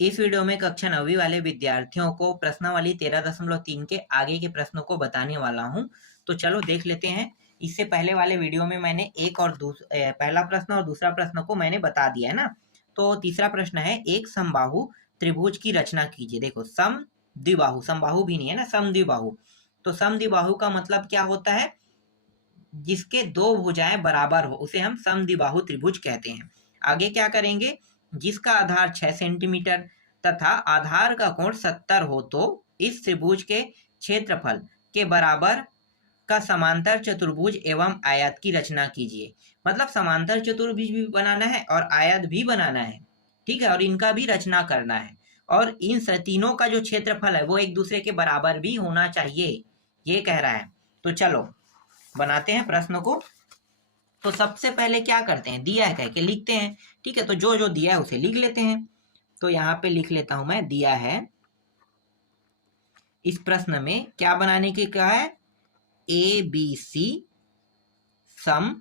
इस वीडियो में कक्षा 9वीं वाले विद्यार्थियों को प्रश्नावली 13.3 के आगे के प्रश्नों को बताने वाला हूं। तो चलो देख लेते हैं। इससे पहले वाले वीडियो में मैंने पहला प्रश्न और दूसरा प्रश्न को मैंने बता दिया है ना। तो तीसरा प्रश्न है, एक समबाहु त्रिभुज की रचना कीजिए। देखो, समद्विबाहु, समबाहु भी नहीं है ना, समद्विबाहु। तो समद्विबाहु का मतलब क्या होता है? जिसके दो भुजाएं बराबर हो उसे हम समद्विबाहु त्रिभुज कहते हैं। आगे क्या करेंगे? जिसका आधार 6 सेंटीमीटर तथा आधार का कोण 70 हो तो इस त्रिभुज के क्षेत्रफल के बराबर का समांतर चतुर्भुज एवं आयत की रचना कीजिए। मतलब समांतर चतुर्भुज भी बनाना है और आयत भी बनाना है, ठीक है, और इनका भी रचना करना है। और इन तीनों का जो क्षेत्रफल है वो एक दूसरे के बराबर भी होना चाहिए, ये कह रहा है। तो चलो बनाते हैं प्रश्न को। तो सबसे पहले क्या करते हैं, दिया है कह के लिखते हैं। ठीक है, तो जो जो दिया है उसे लिख लेते हैं। तो यहाँ पे लिख लेता हूं मैं, दिया है इस प्रश्न में क्या बनाने की कहा है? ए बी सी सम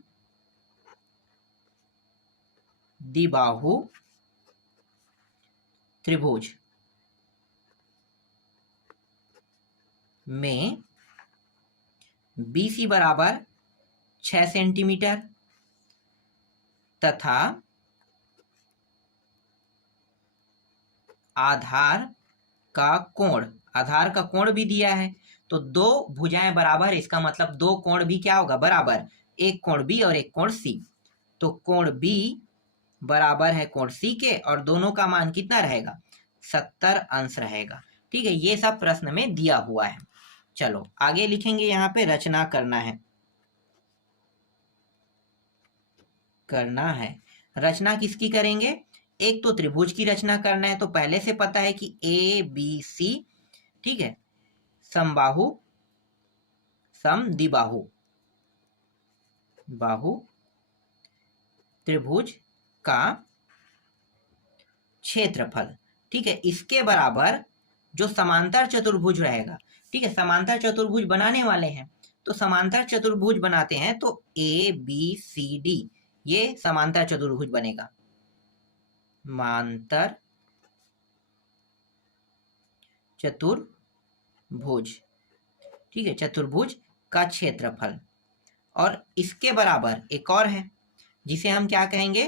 द्विबाहु त्रिभुज में BC बराबर 6 सेंटीमीटर तथा आधार का कोण भी दिया है। तो दो भुजाएं बराबर, इसका मतलब दो कोण भी क्या होगा? बराबर। एक कोण B और एक कोण C। तो कोण B बराबर है कोण C के और दोनों का मान कितना रहेगा? 70 अंश रहेगा। ठीक है, ये सब प्रश्न में दिया हुआ है। चलो आगे लिखेंगे, यहाँ पे रचना करना है। रचना किसकी करेंगे? एक तो त्रिभुज की रचना करना है। तो पहले से पता है कि ए बी सी, ठीक है, समबाहु समद्विबाहु त्रिभुज का क्षेत्रफल, ठीक है, इसके बराबर जो समांतर चतुर्भुज रहेगा। ठीक है, समांतर चतुर्भुज बनाने वाले हैं। तो समांतर चतुर्भुज बनाते हैं तो ए बी सी डी, ये समांतर चतुर्भुज बनेगा। समांतर चतुर्भुज, ठीक है, चतुर्भुज का क्षेत्रफल। और इसके बराबर एक और है जिसे हम क्या कहेंगे?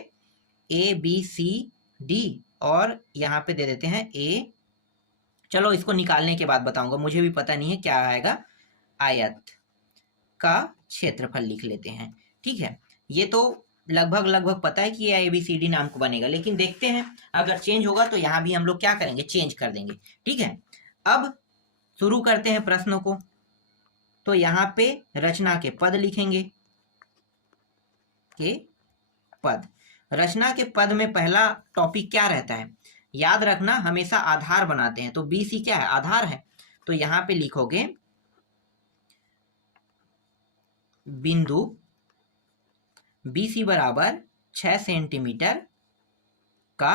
ए बी सी डी, और यहाँ पे दे देते हैं ए। चलो इसको निकालने के बाद बताऊंगा, मुझे भी पता नहीं है क्या आएगा। आयत का क्षेत्रफल लिख लेते हैं। ठीक है, ये तो लगभग पता है कि ये ABCD नाम को बनेगा, लेकिन देखते हैं अगर चेंज होगा तो यहाँ भी हम लोग क्या करेंगे? चेंज कर देंगे। ठीक है, अब शुरू करते हैं प्रश्नों को। तो यहाँ पे रचना के पद लिखेंगे। रचना के पद में पहला टॉपिक क्या रहता है? याद रखना, हमेशा आधार बनाते हैं। तो BC क्या है? आधार है। तो यहाँ पे लिखोगे बिंदु BC बराबर 6 सेंटीमीटर का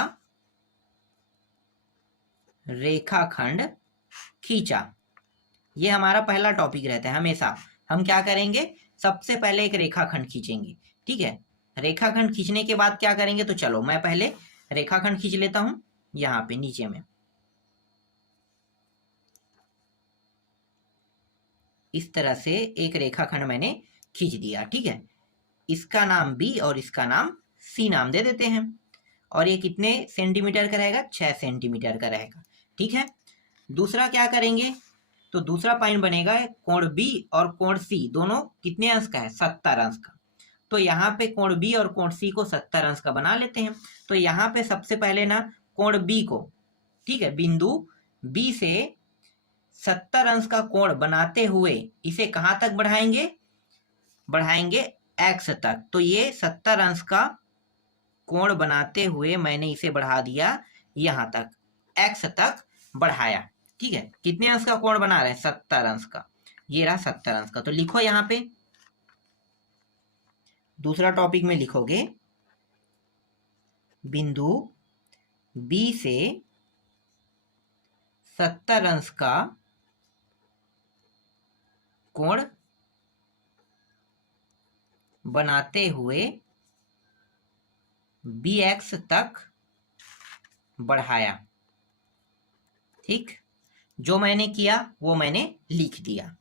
रेखाखंड खींचा। ये हमारा पहला टॉपिक रहता है। हमेशा हम क्या करेंगे? सबसे पहले एक रेखाखंड खींचेंगे। ठीक है, रेखाखंड खींचने के बाद क्या करेंगे? तो चलो मैं पहले रेखाखंड खींच लेता हूं। यहाँ पे नीचे में इस तरह से एक रेखाखंड मैंने खींच दिया। ठीक है, इसका नाम B और इसका नाम C नाम दे देते हैं। और ये कितने सेंटीमीटर का रहेगा? 6 सेंटीमीटर का रहेगा। ठीक है, दूसरा क्या करेंगे? तो दूसरा पॉइंट बनेगा कोण B और कोण C दोनों कितने अंश का है? 70 अंश का। तो यहाँ पे कोण B और कोण C को 70 अंश का बना लेते हैं। तो यहाँ पे सबसे पहले ना कोण B को, ठीक है, बिंदु B से 70 अंश का कोण बनाते हुए इसे कहाँ तक बढ़ाएंगे? X तक। तो ये 70 अंश का कोण बनाते हुए मैंने इसे बढ़ा दिया यहाँ तक, X तक बढ़ाया। ठीक है, कितने अंश का कोण बना रहे हैं? 70 अंश का। ये रहा 70 अंश का। तो लिखो यहाँ पे, दूसरा टॉपिक में लिखोगे बिंदु B से 70 अंश का कोण बनाते हुए BX तक बढ़ाया। ठीक, जो मैंने किया वो मैंने लिख दिया।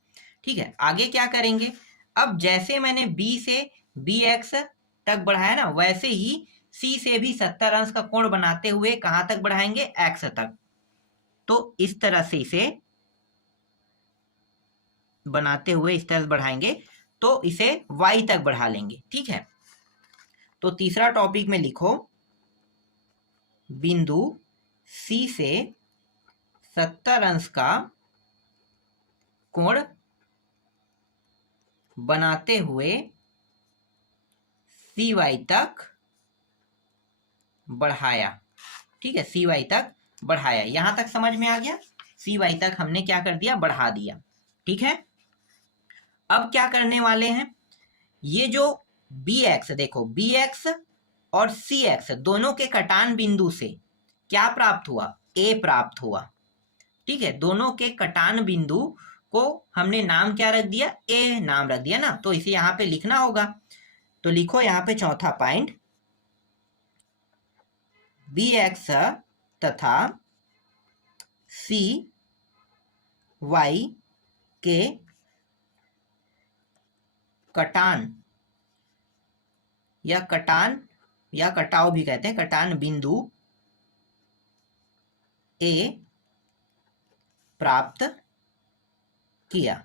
ठीक है, आगे क्या करेंगे, अब जैसे मैंने बी से बी एक्स तक बढ़ाया ना, वैसे ही सी से भी 70 अंश का कोण बनाते हुए कहाँ तक बढ़ाएंगे, एक्स तक। तो इस तरह से इसे बनाते हुए इस तरह से बढ़ाएंगे तो इसे y तक बढ़ा लेंगे। ठीक है, तो तीसरा टॉपिक में लिखो, बिंदु C से 70 अंश का कोण बनाते हुए CY तक बढ़ाया। ठीक है, CY तक बढ़ाया, यहां तक समझ में आ गया। CY तक हमने क्या कर दिया, बढ़ा दिया। ठीक है, अब क्या करने वाले हैं, ये जो BX देखो, BX और CX दोनों के कटान बिंदु से क्या प्राप्त हुआ, A प्राप्त हुआ। ठीक है, दोनों के कटान बिंदु को हमने नाम क्या रख दिया, A नाम रख दिया ना, तो इसे यहां पे लिखना होगा। तो लिखो यहां पे चौथा पॉइंट, BX तथा CY के कटान या कटाव भी कहते हैं, कटान बिंदु A प्राप्त किया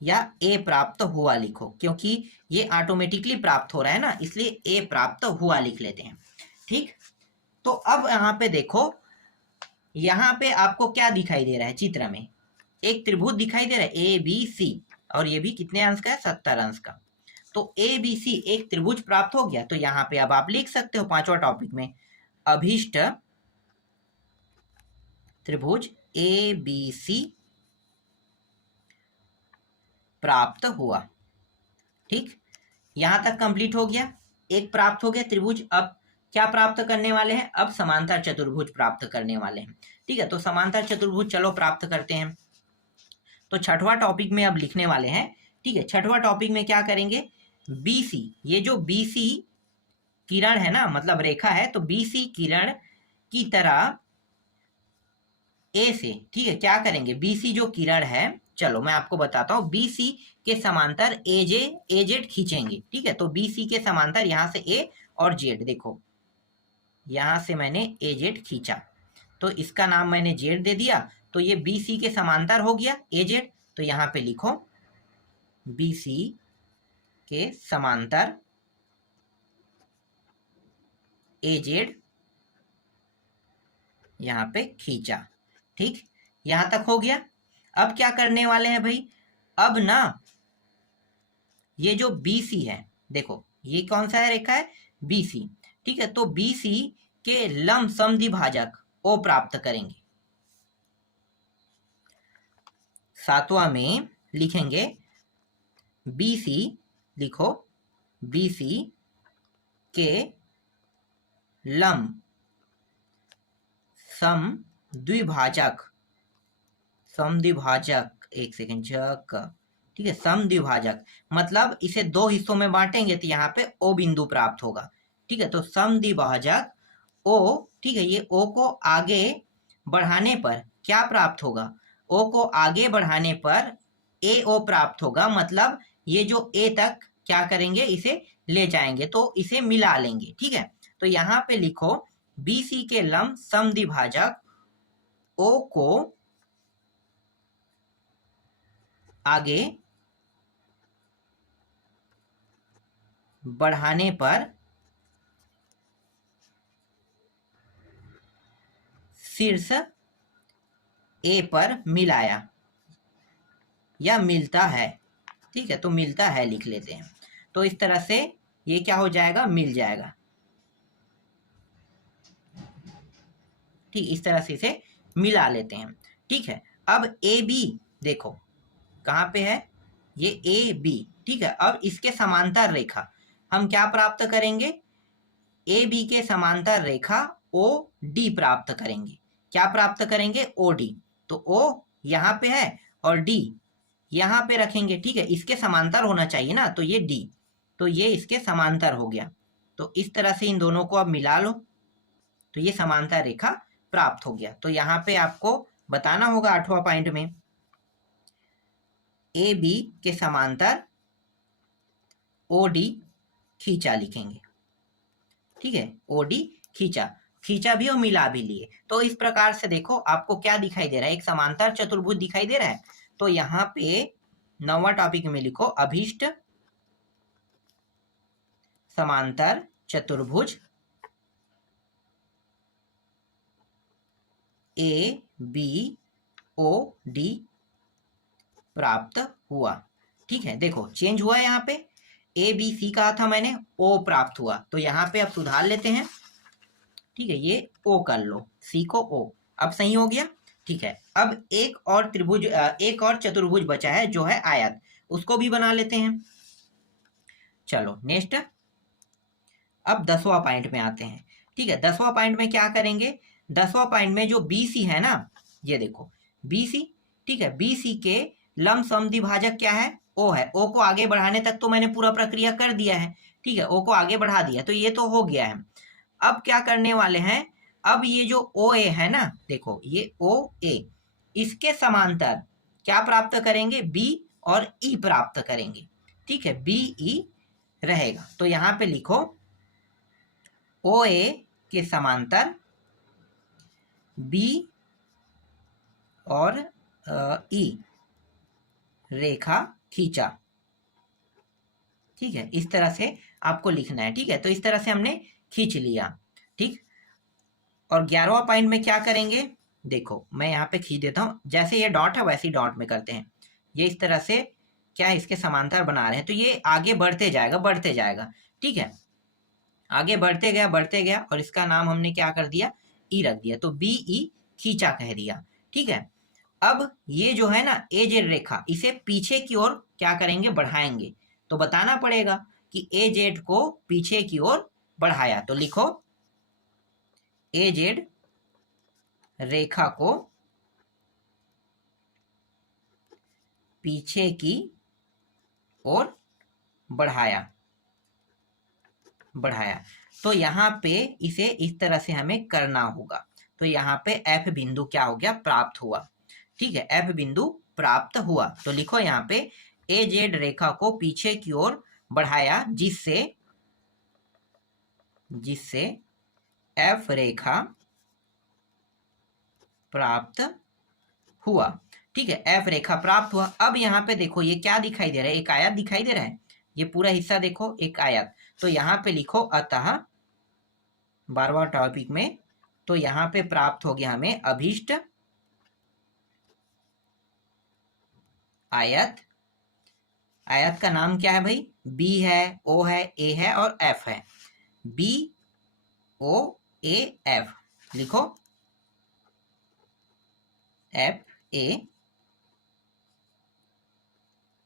या A प्राप्त हुआ लिखो, क्योंकि ये ऑटोमेटिकली प्राप्त हो रहा है ना, इसलिए A प्राप्त हुआ लिख लेते हैं। ठीक, तो अब यहां पे देखो, यहां पे आपको क्या दिखाई दे रहा है, चित्र में एक त्रिभुज दिखाई दे रहा है ABC, और ये भी कितने अंश का है, 70 अंश का। तो ABC एक त्रिभुज प्राप्त हो गया। तो यहां पे अब आप लिख सकते हो पांचवा टॉपिक में, अभीष्ट त्रिभुज ABC प्राप्त हुआ। ठीक, यहां तक कंप्लीट हो गया, एक प्राप्त हो गया त्रिभुज। अब क्या प्राप्त करने वाले हैं, अब समांतर चतुर्भुज प्राप्त करने वाले हैं। ठीक है, तो समांतर चतुर्भुज चलो प्राप्त करते हैं। तो छठवां टॉपिक में अब लिखने वाले हैं। ठीक है, छठवां टॉपिक में क्या करेंगे, BC, ये जो BC किरण है ना, मतलब रेखा है, तो BC किरण की तरह A से, ठीक है, क्या करेंगे, BC जो किरण है, चलो मैं आपको बताता हूं, BC के समांतर AZ खींचेंगे। ठीक है, तो BC के समांतर यहां से A और Z, देखो यहां से मैंने AZ खींचा, तो इसका नाम मैंने Z दे दिया। तो ये BC के समांतर हो गया AZ, तो यहां पे लिखो BC के समांतर AZ, यहां पे खींचा। ठीक, यहां तक हो गया। अब क्या करने वाले हैं भाई, अब ना ये जो BC है, देखो ये कौन सा है, रेखा है BC। ठीक है, तो BC के लंब समद्विभाजक O प्राप्त करेंगे। सातवां में लिखेंगे BC, लिखो BC के लंब समद्विभाजक, एक सेकेंड जक, ठीक है, समद्विभाजक मतलब इसे दो हिस्सों में बांटेंगे तो यहाँ पे O बिंदु प्राप्त होगा। ठीक है, तो समद्विभाजक O, ठीक है, ये O को आगे बढ़ाने पर क्या प्राप्त होगा, O को आगे बढ़ाने पर AO प्राप्त होगा, मतलब ये जो A तक क्या करेंगे, इसे ले जाएंगे, तो इसे मिला लेंगे। ठीक है, तो यहाँ पे लिखो BC के लंब समद्विभाजक O को आगे बढ़ाने पर शीर्ष A पर मिलाया या मिलता है। ठीक है, तो मिलता है लिख लेते हैं। तो इस तरह से ये क्या हो जाएगा, मिल जाएगा। ठीक, इस तरह से इसे मिला लेते हैं। ठीक है, अब AB देखो कहाँ पे है, ये AB। ठीक है, अब इसके समांतर रेखा हम क्या प्राप्त करेंगे, AB के समांतर रेखा OD प्राप्त करेंगे। क्या प्राप्त करेंगे, OD। तो O यहाँ पे है और D यहाँ पे रखेंगे। ठीक है, इसके समांतर होना चाहिए ना, तो ये D, तो ये इसके समांतर हो गया। तो इस तरह से इन दोनों को अब मिला लो, तो ये समांतर रेखा प्राप्त हो गया। तो यहाँ पे आपको बताना होगा 8वां पॉइंट में ए बी के समांतर ओ डी खींचा लिखेंगे। ठीक है, ओ डी खींचा, खींचा भी और मिला भी लिए। तो इस प्रकार से देखो आपको क्या दिखाई दे रहा है, एक समांतर चतुर्भुज दिखाई दे रहा है। तो यहाँ पे 9वां टॉपिक में लिखो अभीष्ट समांतर चतुर्भुज ए बी ओ डी प्राप्त हुआ। ठीक है, देखो चेंज हुआ है, यहाँ पे ए बी सी कहा था मैंने, ओ प्राप्त हुआ। तो यहाँ पे अब सुधार लेते हैं। ठीक है, ये ओ कर लो, सी को ओ, अब सही हो गया। ठीक है, अब एक और त्रिभुज, एक और चतुर्भुज बचा है जो है आयत, उसको भी बना लेते हैं। चलो नेक्स्ट, अब 10वां पॉइंट में आते हैं। ठीक है, 10वां पॉइंट में क्या करेंगे, 10वां पॉइंट में जो बी सी है ना, ये देखो बी सी। ठीक है, बी सी के लंब समद्विभाजक क्या है, ओ है। ओ को आगे बढ़ाने तक तो मैंने पूरा प्रक्रिया कर दिया है। ठीक है, ओ को आगे बढ़ा दिया, तो ये तो हो गया है। अब क्या करने वाले हैं, अब ये जो ओ ए है ना, देखो ये ओ ए, इसके समांतर क्या प्राप्त करेंगे, बी और ई प्राप्त करेंगे। ठीक है, बी ई रहेगा। तो यहाँ पे लिखो ओ ए के समांतर बी और ई रेखा खींचा। ठीक है, इस तरह से आपको लिखना है। ठीक है, तो इस तरह से हमने खींच लिया। ठीक, और 11वां पॉइंट में क्या करेंगे, देखो मैं यहाँ पे खींच देता हूँ, जैसे ये डॉट है वैसे ही डॉट में करते हैं। ये इस तरह से क्या है, इसके समांतर बना रहे हैं, तो ये आगे बढ़ते जाएगा, बढ़ते जाएगा। ठीक है, आगे बढ़ते गया और इसका नाम हमने क्या कर दिया, ई रख दिया। तो बी ई खींचा कह दिया। ठीक है, अब ये जो है ना ए जेड रेखा, इसे पीछे की ओर क्या करेंगे, बढ़ाएंगे। तो बताना पड़ेगा कि ए जेड को पीछे की ओर बढ़ाया। तो लिखो ए जेड रेखा को पीछे की ओर बढ़ाया। तो यहाँ पे इसे इस तरह से हमें करना होगा। तो यहाँ पे एफ बिंदु क्या हो गया, प्राप्त हुआ। ठीक है, एफ बिंदु प्राप्त हुआ। तो लिखो यहाँ पे ए जेड रेखा को पीछे की ओर बढ़ाया, जिससे एफ रेखा प्राप्त हुआ। ठीक है, एफ रेखा प्राप्त हुआ। अब यहाँ पे देखो ये क्या दिखाई दे रहा है, एक आयत दिखाई दे रहा है। ये पूरा हिस्सा देखो, एक आयत। तो यहाँ पे लिखो अतः 12वां टॉपिक में, तो यहाँ पे प्राप्त हो गया हमें अभीष्ट आयत। आयत का नाम क्या है भाई, बी है, ओ है, ए है और एफ है। बी ओ ए एफ, लिखो एफ ए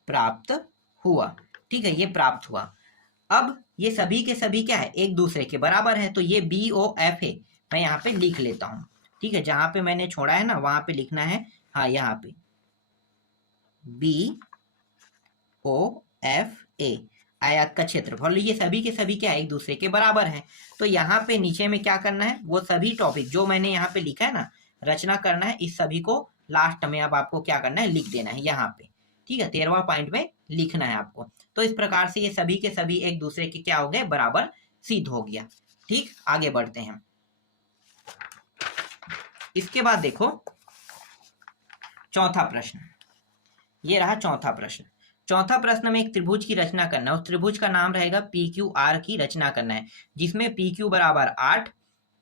प्राप्त हुआ। ठीक है, ये प्राप्त हुआ। अब ये सभी के सभी क्या है, एक दूसरे के बराबर है। तो ये बी ओ एफ है, मैं यहाँ पे लिख लेता हूँ। ठीक है, जहां पे मैंने छोड़ा है ना वहां पे लिखना है, हाँ यहाँ पे बी ओ एफ ए आयत का क्षेत्रफल। ये सभी के सभी क्या है, एक दूसरे के बराबर है। तो यहाँ पे नीचे में क्या करना है, वो सभी टॉपिक जो मैंने यहाँ पे लिखा है ना, रचना करना है, इस सभी को लास्ट में अब आपको क्या करना है, लिख देना है यहाँ पे। ठीक है, 13वां पॉइंट में लिखना है आपको। तो इस प्रकार से ये सभी के सभी एक दूसरे के क्या हो गए, बराबर सिद्ध हो गया। ठीक, आगे बढ़ते हैं। इसके बाद देखो चौथा प्रश्न, ये रहा चौथा प्रश्न। चौथा प्रश्न में एक त्रिभुज की रचना करना है। उस त्रिभुज का नाम रहेगा पी क्यू आर की रचना करना है, जिसमें पी क्यू बराबर 8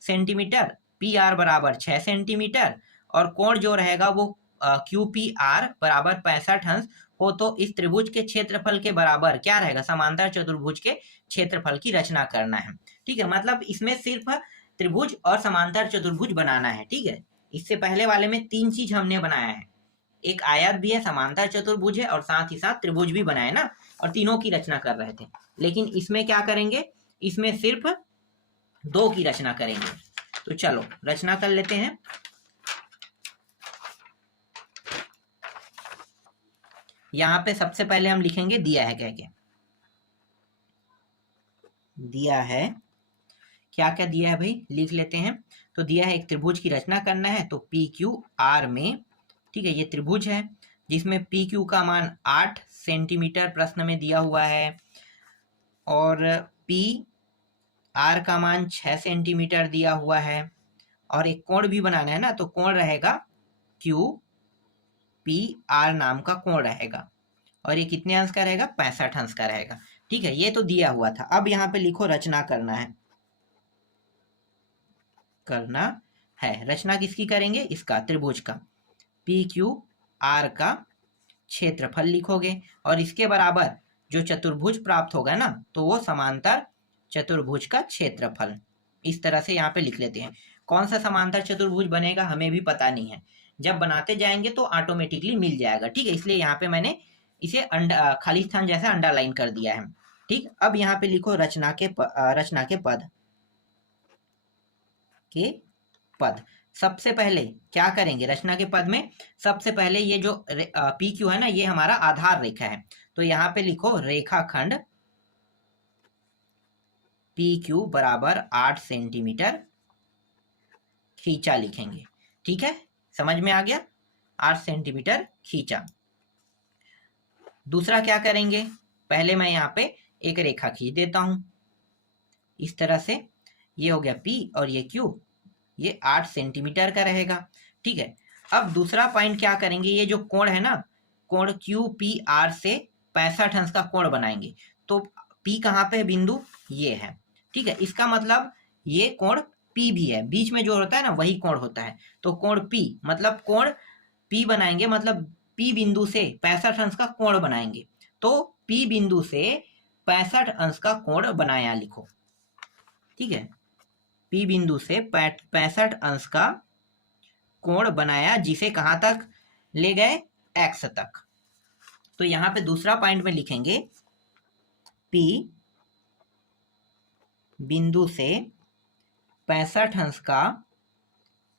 सेंटीमीटर, पी आर बराबर 6 सेंटीमीटर और कोण जो रहेगा वो क्यू पी आर बराबर 65 अंश हो। तो इस त्रिभुज के क्षेत्रफल के बराबर क्या रहेगा, समांतर चतुर्भुज के क्षेत्रफल की रचना करना है। ठीक है, मतलब इसमें सिर्फ त्रिभुज और समांतर चतुर्भुज बनाना है। ठीक है, इससे पहले वाले में 3 चीज हमने बनाया है, एक आयत भी है, समांतर चतुर्भुज है और साथ ही साथ त्रिभुज भी बनाए ना, और तीनों की रचना कर रहे थे। लेकिन इसमें क्या करेंगे, इसमें सिर्फ 2 की रचना करेंगे। तो चलो रचना कर लेते हैं। यहाँ पे सबसे पहले हम लिखेंगे दिया है कह के, दिया है, क्या क्या दिया है भाई लिख लेते हैं। तो दिया है एक त्रिभुज की रचना करना है, तो पी क्यू आर में, ठीक है, ये त्रिभुज है जिसमें पी क्यू का मान 8 सेंटीमीटर प्रश्न में दिया हुआ है और पी आर का मान 6 सेंटीमीटर दिया हुआ है और एक कोण भी बनाना है ना, तो कोण रहेगा क्यू पी आर नाम का कोण रहेगा और ये कितने अंश का रहेगा, 65 अंश का रहेगा। ठीक है, ये तो दिया हुआ था। अब यहाँ पे लिखो रचना करना है, रचना किसकी करेंगे, इसका त्रिभुज का, पी क्यू आर का क्षेत्रफल लिखोगे और इसके बराबर जो चतुर्भुज प्राप्त होगा ना, तो वो समांतर चतुर्भुज का क्षेत्रफल, इस तरह से यहाँ पे लिख लेते हैं। कौन सा समांतर चतुर्भुज बनेगा हमें भी पता नहीं है, जब बनाते जाएंगे तो ऑटोमेटिकली मिल जाएगा। ठीक है, इसलिए यहाँ पे मैंने इसे खाली स्थान जैसा अंडरलाइन कर दिया है। ठीक, अब यहाँ पे लिखो रचना के पद। सबसे पहले क्या करेंगे, रचना के पद में सबसे पहले ये जो पी क्यू है ना, ये हमारा आधार रेखा है, तो यहाँ पे लिखो रेखाखंड पी क्यू बराबर 8 सेंटीमीटर खींचा लिखेंगे। ठीक है, समझ में आ गया, 8 सेंटीमीटर खींचा। दूसरा क्या करेंगे, पहले मैं यहाँ पे एक रेखा खींच देता हूं इस तरह से, ये हो गया P और ये Q, ये 8 सेंटीमीटर का रहेगा। ठीक है, अब दूसरा पॉइंट क्या करेंगे, ये जो कोण है ना, कोण QPR से 65 अंश का कोण बनाएंगे। तो P कहाँ पे है बिंदु, ये है। ठीक है, इसका मतलब ये कोण P भी है, बीच में जो होता है ना वही कोण होता है, तो कोण P मतलब कोण P बनाएंगे, मतलब P बिंदु से 65 अंश का कोण बनाएंगे। तो P बिंदु से 65 अंश का कोण बनाया लिखो। ठीक है, P बिंदु से 65 अंश का कोण बनाया, जिसे कहां तक ले गए, X तक। तो यहां पे दूसरा पॉइंट में लिखेंगे P बिंदु से 65 अंश का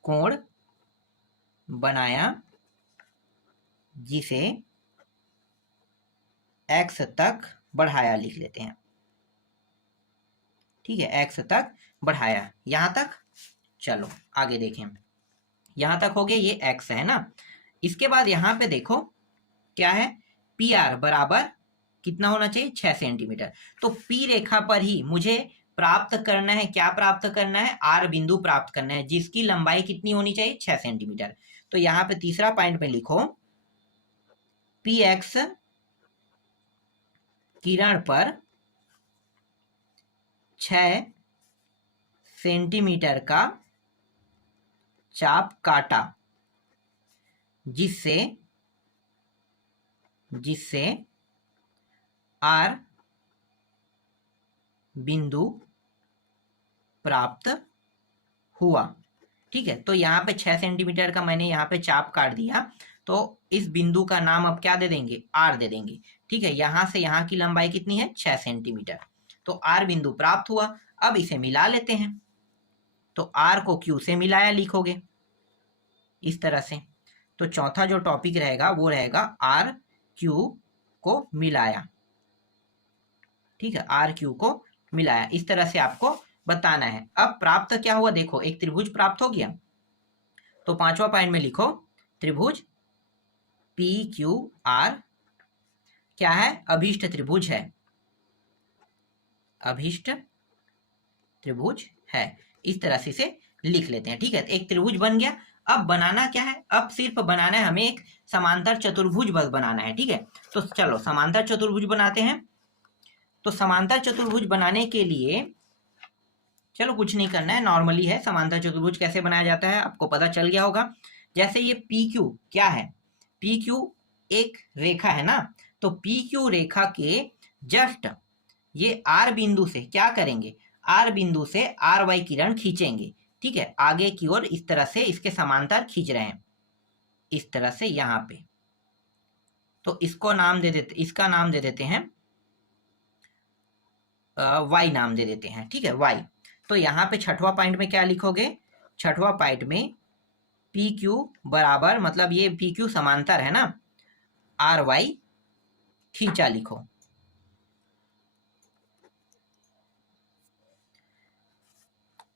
कोण बनाया, जिसे X तक बढ़ाया लिख लेते हैं। ठीक है, X तक बढ़ाया, यहां तक। चलो आगे देखें, यहां तक हो गया, ये X है ना। इसके बाद यहां पे देखो क्या है, पी आर बराबर कितना होना चाहिए, 6 सेंटीमीटर। तो P रेखा पर ही मुझे प्राप्त करना है, क्या प्राप्त करना है, आर बिंदु प्राप्त करना है, जिसकी लंबाई कितनी होनी चाहिए, 6 सेंटीमीटर। तो यहाँ पे तीसरा पॉइंट में लिखो पी एक्स किरण पर 6 सेंटीमीटर का चाप काटा, जिससे आर बिंदु प्राप्त हुआ। ठीक है, तो यहाँ पे 6 सेंटीमीटर का मैंने यहाँ पे चाप काट दिया, तो इस बिंदु का नाम अब क्या दे देंगे, आर दे देंगे। ठीक है, यहां से यहाँ की लंबाई कितनी है, 6 सेंटीमीटर। तो आर बिंदु प्राप्त हुआ। अब इसे मिला लेते हैं, तो आर को क्यू से मिलाया लिखोगे इस तरह से। तो चौथा जो टॉपिक रहेगा वो रहेगा आर क्यू को मिलाया। ठीक है, आर क्यू को मिलाया, इस तरह से आपको बताना है। अब प्राप्त क्या हुआ, देखो एक त्रिभुज प्राप्त हो गया। तो पांचवा पॉइंट में लिखो त्रिभुज पी क्यू आर क्या है, अभीष्ट त्रिभुज है, अभीष्ट त्रिभुज है, इस तरह से इसे लिख लेते हैं। ठीक है, एक त्रिभुज बन गया। अब बनाना क्या है, अब सिर्फ बनाना है हमें एक समांतर चतुर्भुज बस बनाना है। ठीक है, तो चलो समांतर चतुर्भुज बनाते हैं। तो समांतर चतुर्भुज बनाने के लिए चलो कुछ नहीं करना है, नॉर्मली है। समांतर चतुर्भुज कैसे बनाया जाता है आपको पता चल गया होगा। जैसे ये पी क्यू क्या है, पी क्यू एक रेखा है ना, तो पी क्यू रेखा के जस्ट ये आर बिंदु से क्या करेंगे, आर बिंदु से आर वाई किरण खींचेंगे। ठीक है, आगे की ओर इस तरह से इसके समांतर खींच रहे हैं, इस तरह से यहां पे। तो इसको नाम दे देते, इसका नाम दे देते हैं वाई नाम दे देते हैं। ठीक है, वाई। तो यहाँ पे छठवां पॉइंट में क्या लिखोगे, छठवां पॉइंट में पी क्यू बराबर, मतलब ये पी क्यू समांतर है ना, आर वाई खींचा लिखो।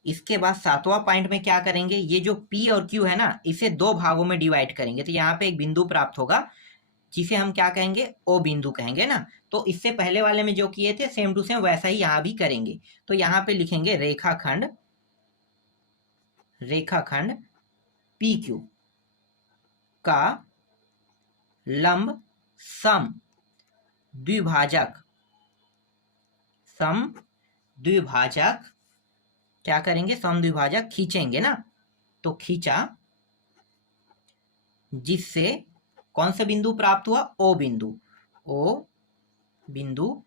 इसके बाद 7वां पॉइंट में क्या करेंगे, ये जो P और Q है ना, इसे 2 भागों में डिवाइड करेंगे। तो यहाँ पे एक बिंदु प्राप्त होगा जिसे हम क्या कहेंगे, O बिंदु कहेंगे ना। तो इससे पहले वाले में जो किए थे सेम टू सेम वैसा ही यहाँ भी करेंगे। तो यहाँ पे लिखेंगे रेखाखंड PQ का लंब सम द्विभाजक क्या करेंगे, सम द्विभाजक खींचेंगे ना। तो खींचा, जिससे कौन से बिंदु प्राप्त हुआ, O बिंदु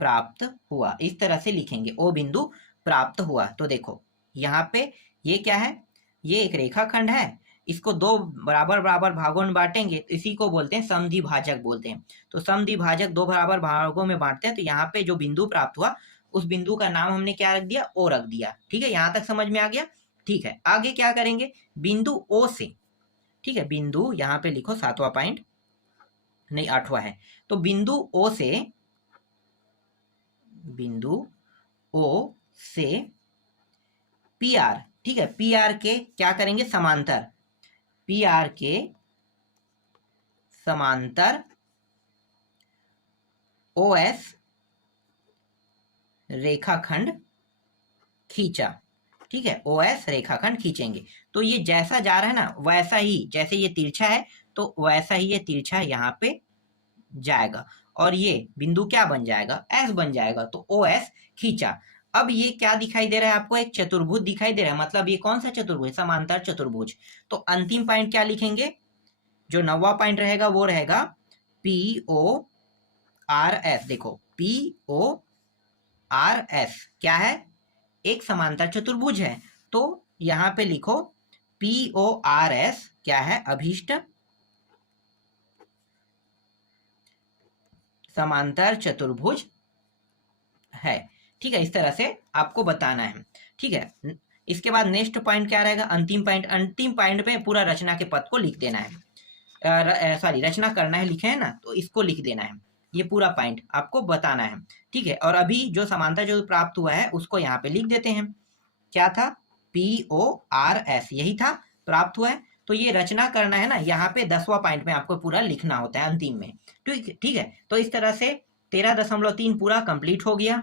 प्राप्त हुआ। इस तरह से लिखेंगे, O बिंदु प्राप्त हुआ। तो देखो यहाँ पे ये क्या है, ये एक रेखाखंड है, इसको 2 बराबर बराबर भागों में बांटेंगे तो इसी को बोलते हैं समद्विभाजक बोलते हैं। तो समद्विभाजक 2 बराबर भागों में बांटते हैं। तो यहाँ पे जो बिंदु प्राप्त हुआ उस बिंदु का नाम हमने क्या रख दिया, O रख दिया। ठीक है, यहाँ तक समझ में आ गया। ठीक है, आगे क्या करेंगे, बिंदु O से, ठीक है, बिंदु यहाँ पे लिखो 7वां पॉइंट, नहीं 8वां है। तो बिंदु O से PR, ठीक है, PR के क्या करेंगे, समांतर, PR के समांतर OS रेखाखंड खींचा। ठीक है, OS रेखाखंड खींचेंगे। तो ये जैसा जा रहा है ना वैसा ही, जैसे ये तिरछा है तो वैसा ही ये तिरछा यहाँ पे जाएगा और ये बिंदु क्या बन जाएगा, S बन जाएगा। तो OS खींचा। अब ये क्या दिखाई दे रहा है आपको, एक चतुर्भुज दिखाई दे रहा है। मतलब ये कौन सा चतुर्भुज, समांतर चतुर्भुज। तो अंतिम पॉइंट क्या लिखेंगे, जो 9वां पॉइंट रहेगा वो रहेगा PORS। देखो PORS क्या है, एक समांतर चतुर्भुज है। तो यहां पे लिखो PORS क्या है, अभीष्ट समांतर चतुर्भुज है। ठीक है, इस तरह से आपको बताना है। ठीक है, इसके बाद नेक्स्ट पॉइंट क्या रहेगा, अंतिम पॉइंट पे पूरा रचना के पद को लिख देना है। सॉरी, रचना करना है, लिखे है ना, तो इसको लिख देना है। ये पूरा पॉइंट आपको बताना है। ठीक है, और अभी जो समांतर जो प्राप्त हुआ है उसको यहाँ पे लिख देते हैं। क्या था, PORS, यही था, प्राप्त हुआ है। तो ये रचना करना है ना, यहाँ पे 10वां पॉइंट में आपको पूरा लिखना होता है अंतिम में। ठीक है, तो इस तरह से 13.3 पूरा कंप्लीट हो गया।